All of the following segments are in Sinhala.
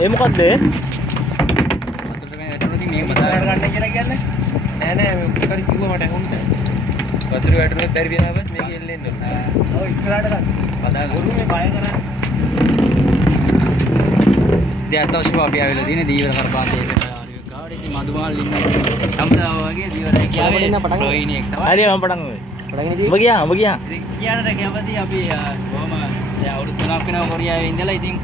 ඒ මොකද්ද? වතුරට මේ වැටුණොත් මේක මතක ගන්න කියලා කියන්නේ. නෑ මොකක්ද කිව්වා මට හොන්ට. වතුර වැටුණොත් බැරි වෙනවද මේක එල්ලෙන්න ඕන. ඔව් ඉස්සරහට ගන්න. පදා ගොරු මේ බය කරන්නේ. දැන් අපි ආවිලා තියෙන දීවර කරපාතේ ගාඩේ මදුමාල් ඉන්නේ. සම්ප්‍රදාය වගේ දීවරයි කියාවේ රොයිනි එක තමයි. හරි මම පටන් ගන්නවා. ඔබ ගියා. ඉතින් කියන්නට කැමති අපි කොහොම දැන් අවුරුදු 3ක් වෙනවා කොරියාවේ ඉඳලා ඉතින්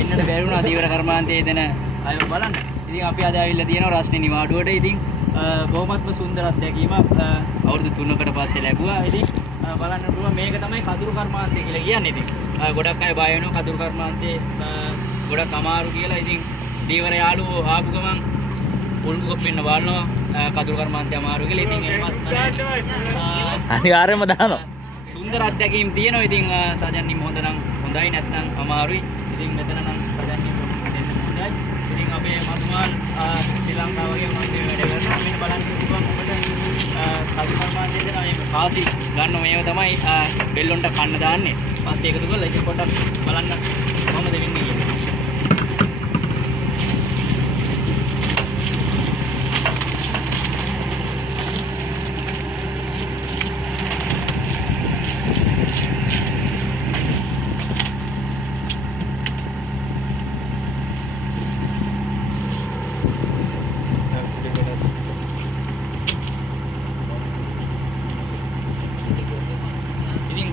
එන්නට බැරි වුණා දීවර කර්මාන්තයේ දෙන අය බලන්න. ඉතින් අපි අද ආවිල්ලා තියෙනවා රස්නේ නිවාඩුවට. ඉතින් බොහොමත්ම සුන්දර අත්දැකීමක් අවුරුදු 3කට පස්සේ ලැබුවා. ඉතින් බලන්න පුළුවන් මේක තමයි කඳුරු කර්මාන්තය කියලා කියන්නේ. ඉතින් ගොඩක් අය බය වෙනවා කඳුරු කර්මාන්තේ ගොඩක් අමාරු කියලා. ඉතින් දීවර යාළුවෝ ආපු ගමන් උල්ගු කොප්පෙන්න බලනවා කඳුරු කර්මාන්තය අමාරු කියලා. ඉතින් එහෙමත් අනිවාර්යයෙන්ම දානවා. සුන්දර අත්දැකීම් තියෙනවා. ඉතින් සජන්නිම හොඳ නම් හොඳයි නැත්නම් අමාරුයි. ඉතින් මෙතන නම් සජන්නිම දෙන්න හොඳයි. ඉතින් අපේ මතුමාල් ශ්‍රී ලංකාව වගේ මන්දිර වැඩ කරනවා. මෙන්න බලන්න පුළුවන් ඔබට කඳුරු කර්මාන්තයේ දෙන මේ කාසි ගන්න මේව තමයි බෙල්ලොන්ට කන්න දාන්නේ. පස්සේ එකතු කරලා ඉතින් පොඩ්ඩක් බලන්න කොහොමද වෙන්නේ කියලා.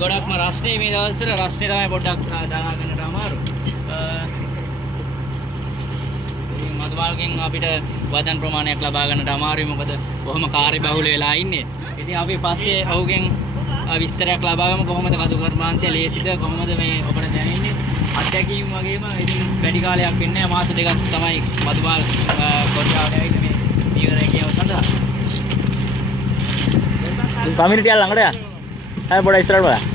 ගොඩක්ම රස්නේ මේ දවස්වල රස්නේ තමයි පොඩ්ඩක් දාගන්නට අමාරු. ඉතින් මදුමාල්ගෙන් අපිට වදන් ප්‍රමාණයක් ලබා ගන්නට අමාරුයි. මොකද කොහොම කාර්ය බහුල වෙලා ඉන්නේ. ඉතින් අපි පස්සේ ඔහුගෙන් විස්තරයක් ලබා ගමු කොහොමද කඳුරු කර්මාන්තය ලේසිද කොහොමද මේ ඔබට දැනෙන්නේ අත්දැකීම් වගේම. ඉතින් වැඩි කාලයක් වෙන්නේ නැහැ මාස දෙකක් තමයි මදුමාල් කොරියාවට ඇවිල්ලා මේ දීවරය කියව සඳහා. සමිනිටිය ළඟට යන්න. අය පොඩ ඉස්සරහට බලන්න.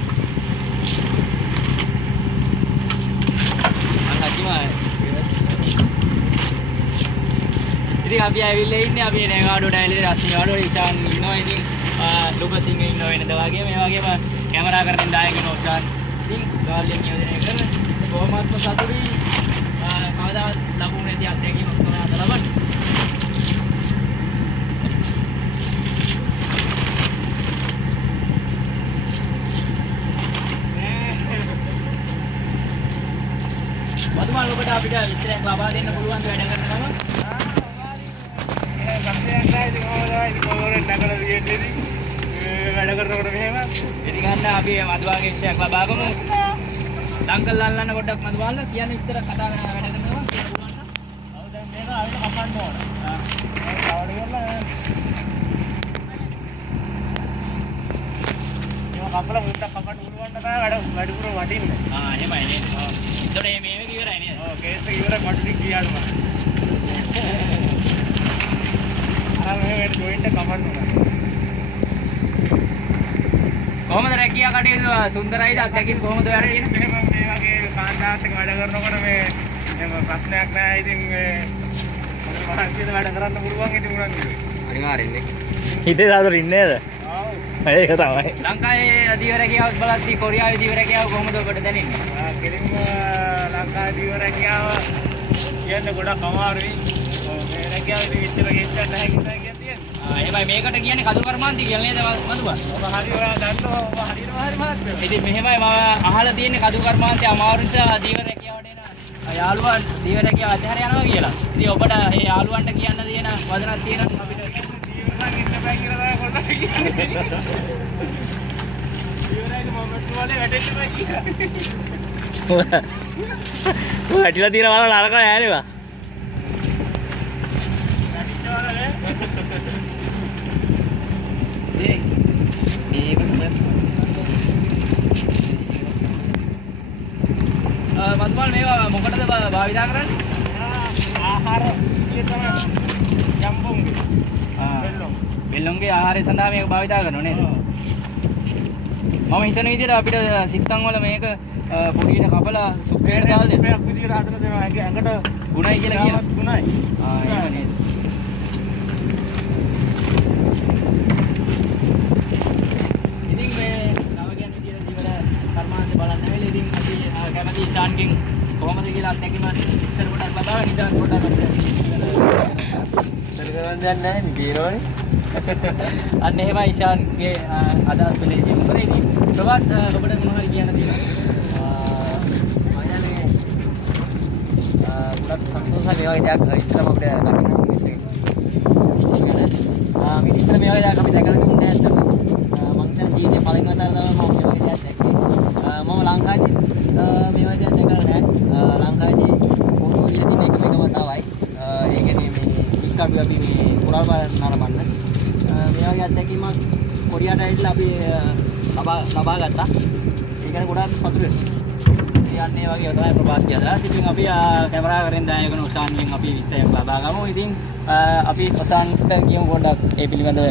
ඉතින් අපි ඇවිල්ලා ඉන්නේ අපි නෙගාඩෝට ඇවිල්ලා රස්නේ ගාඩෝට ඉෂාන් ඉන්නවා. ඉතින් ලුකසිංහ ඉන්නවා වෙනද වගේ මේ වගේම කැමරා කරමින් දායකන ඔෂාන්. ඉතින් ගාල්ලෙන් නියෝජනය කරන බොහොමත්ම සතුටුයි. කවදාවත් ලැබුණ නැති අත්දැකීමක් තමයි අද ලබන්නේ. මතුමාල් ඔබට අපිට විස්තරයක් ලබා දෙන්න පුළුවන් වැඩ කරනවා. වැඩ කරනකොට මෙහෙම ඉතින් ගන්න අපි මදුවාගේ විස්තරයක් ලබා ගමු. දංකල් ලල්ලන්න පොඩ්ඩක් මදුවාල්ල කියන විස්තර කතා කරන වැඩ කරනවා කියලා පුළුවන් නම්. ඔව් දැන් මේක ආවිල කපන්න ඕන. කපලා මුට්ටක් කපන්න පුළුවන් නම් වැඩිපුර වටින්නේ. එහෙමයි නේද? ඒතකොට මේ ඉවරයි නේද? ඔව් කේස් එක ඉවරයි මට ටික කියාන්න මම. මේ ජොයින්ට් එක කපන්න ඕන. කොහොමද රැකියා කටයුතු සුන්දරයිද අත්දැකීම් කොහොමද වැඩේ? මේ වගේ කාන්තාවත් එක්ක වැඩ කරනකොට මේ ප්‍රශ්නයක් නැහැ. ඉතින් මේ මහන්සියට වැඩ කරන්න පුළුවන් ඉතින් උනන් අනිවාර්යෙන්නේ. හිතේ සාදර ඉන්නේ නේද? ඒක තමයි. ලංකාවේ දීවර කියාවත් බලද්දී කොරියාවේ දීවර කියාව කොහොමද ඔබට දැනෙන්නේ? කෙලින්ම ලංකාවේ දීවර කියාව කියන්නේ ගොඩක් අමාරුයි. මේ රැකියාවේ විතර ගෙච්චක් නැහැ කියලා කියන්නේ. එහෙමයි මේකට කියන්නේ කඳුරු කර්මාන්තය කියලා නේද මදුවා? ඔබ හරි ඔයා දන්නවා ඔබ හරියටම හරි මහත්මයා. ඉතින් මෙහෙමයි මම අහලා තියෙන්නේ කඳුරු කර්මාන්තය අමාරු නිසා දීවර කියාවට එන යාළුවා දීවර කියාව අධ්‍යයනය යනවා කියලා. ඉතින් ඔබට මේ යාළුවන්ට කියන්න තියෙන වදනක් තියෙනවා අපිට. වැටිලා තියෙන වල නරක නෑ නේද? මතුමාල් මේවා මොකටද භාවිතා කරන්නේ? ආහාර තමයි ජම්බුන්ගේ. බෙල්ලොන්ගේ ආහාරය සඳහා මේක භාවිතා කරනවා නේද? මම හිතන විදිහට අපිට සිත්තම් වල මේක පොඩියට කපලා සුප්‍රේට දාලා දෙන්න. මේක විදිහට හදලා දෙනවා. ඇඟට ගුණයි කියලා කියනවා. ගුණයි. ඒක නේද? ඉතින් මේ නවගයන් විදිහට ජීවන කර්මාන්තේ බලන්න ඇවිල්ලා ඉතින් අපි කැමති ස්ථානකින් කොහොමද කියලා අත්දැකීම ඉස්සර පොඩක් ලබා හිතන්න පොඩක් කරගන්න නැහැ නේ කියනෝනේ. අන්න එහෙමයි ඉෂාන්ගේ අදහස් වෙලේදී මොකද ඉතින් ප්‍රවාත් ඔබට මොනවා හරි කියන්න තියෙනවා. ගොඩක් සතුටුයි මේ වගේ දෙයක් ඉස්සරම අපිට දකින්න මිනිස්සු මේ වගේ දෙයක් අපි දැකලා තිබුණේ නැහැ අතට. මම හිතන්නේ ජීවිතේ පළවෙනි වතාවට තමයි මම මේ වගේ දෙයක් දැක්කේ. මම ලංකාවේදී මේ වගේ දෙයක් දැකලා නැහැ. ලංකාවේදී ෆොටෝ ඉල තියෙන එකම වතාවයි. ඒ කියන්නේ මේ ඉස්කඩු අපි මේ පුරාල් නරඹන්න. මේ වගේ අත්දැකීමක් කොරියාට ඇවිල්ලා අපි ලබා ගත්තා. ඒ කියන්නේ ගොඩක් සතුටු වෙනවා. යන්නේ වගේ තමයි ප්‍රභාත් කියලා. ඉතින් අපි කැමරා කරෙන් දායකන උසාන්ගෙන් අපි විශ්සයක් ලබා ගමු. ඉතින් අපි උසාන්ට කියමු පොඩ්ඩක් ඒ පිළිබඳව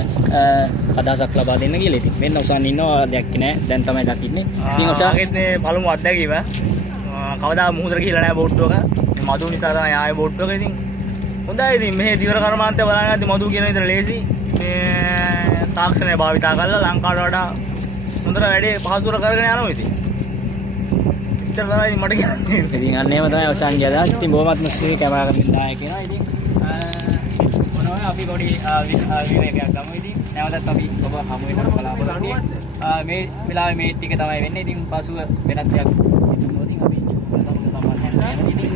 අදහසක් ලබා දෙන්න කියලා. ඉතින් මෙන්න උසාන් ඉන්නවා දැක්කේ නෑ. දැන් තමයි දකින්නේ. ඉතින් උසාන්ගේ මේ පළමු අත්දැකීම කවදා මුහුදට ගිහලා නැහැ බෝට්ටුවක. මේ මදු නිසා තමයි ආයේ බෝට්ටුවක. ඉතින් හොඳයි. ඉතින් මෙහි දීවර කර්මාන්තය බලන්න මදු කියන විතර ලේසි. මේ තාක්ෂණය භාවිතා කරලා ලංකාවට වඩා හොඳට වැඩේ පහසුර කරගෙන යනවා ඉතින්. ඉතින් තමයි මට කියන්නේ. ඉතින් අන්න එහෙම තමයි උසාන්ගේ අදහස්. ඉතින් බොහොමත්ම ස්තුතියි කැමරා කරමින් දායකයනවා. ඉතින් මොනවා අපි පොඩි විවේකයක් ගමු. ඉතින් නැවතත් අපි ඔබ හමු වෙනවා බලාපොරොත්තු වෙන්නේ. මේ වෙලාවේ මේ ටික තමයි වෙන්නේ. ඉතින් පසුව වෙනත් දෙයක් සිදු වුණොත් අපි සම්බන්ධ වෙනවා. ඉතින්